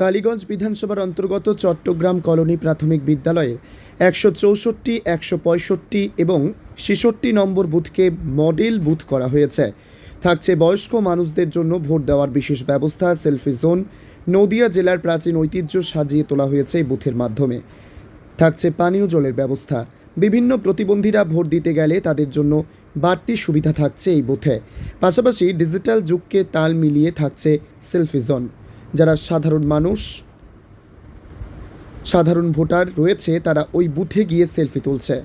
কালীগঞ্জ বিধানসভার অন্তর্গত চট্টগ্রাম কলোনি প্রাথমিক বিদ্যালয়ের 164, 165 এবং 66 নম্বর বুথকে মডেল বুথ করা হয়েছে। থাকছে বয়স্ক মানুষদের জন্য ভোট দেওয়ার বিশেষ ব্যবস্থা, সেলফি জোন। নদিয়া জেলার প্রাচীন ঐতিহ্য সাজিয়ে তোলা হয়েছে এই বুথের মাধ্যমে। থাকছে পানীয় জলের ব্যবস্থা। বিভিন্ন প্রতিবন্ধীরা ভোট দিতে গেলে তাদের জন্য বাড়তি সুবিধা থাকছে এই বুথে। পাশাপাশি ডিজিটাল যুগকে তাল মিলিয়ে থাকছে সেলফি জোন। যারা সাধারণ ভোটার রয়েছে তারা ওই বুথে গিয়ে সেলফি তুলছে।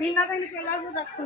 বিনা তাইলে চলে আসবো যাচ্ছি।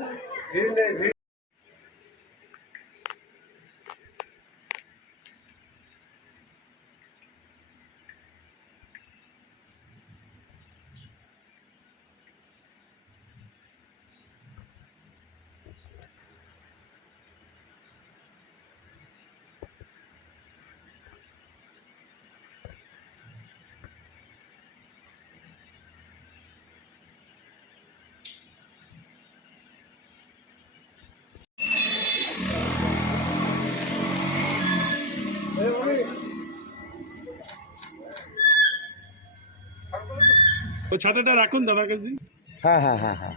ওই ছাতাটা রাখুন দাদার কাছে। হ্যাঁ হ্যাঁ হ্যাঁ হ্যাঁ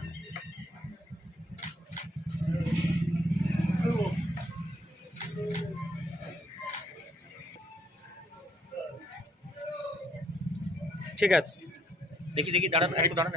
ঠিক আছে, দেখি দাঁড়ান, একটু দাঁড়ান।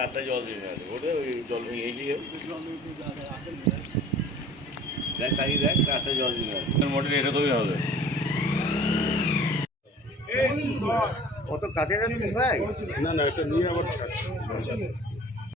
রাস্তায় জল দিয়ে গেছে, ওটা ওই জল ভেঙে গিয়ে দেখ তাকিয়ে দেখ, রাস্তায় জল দিয়ে গেছে। মোটর এটা তৈরি হবে। কত কাছে যাচ্ছিস ভাই? না এটা নিয়ে আবার ছাড়ছি।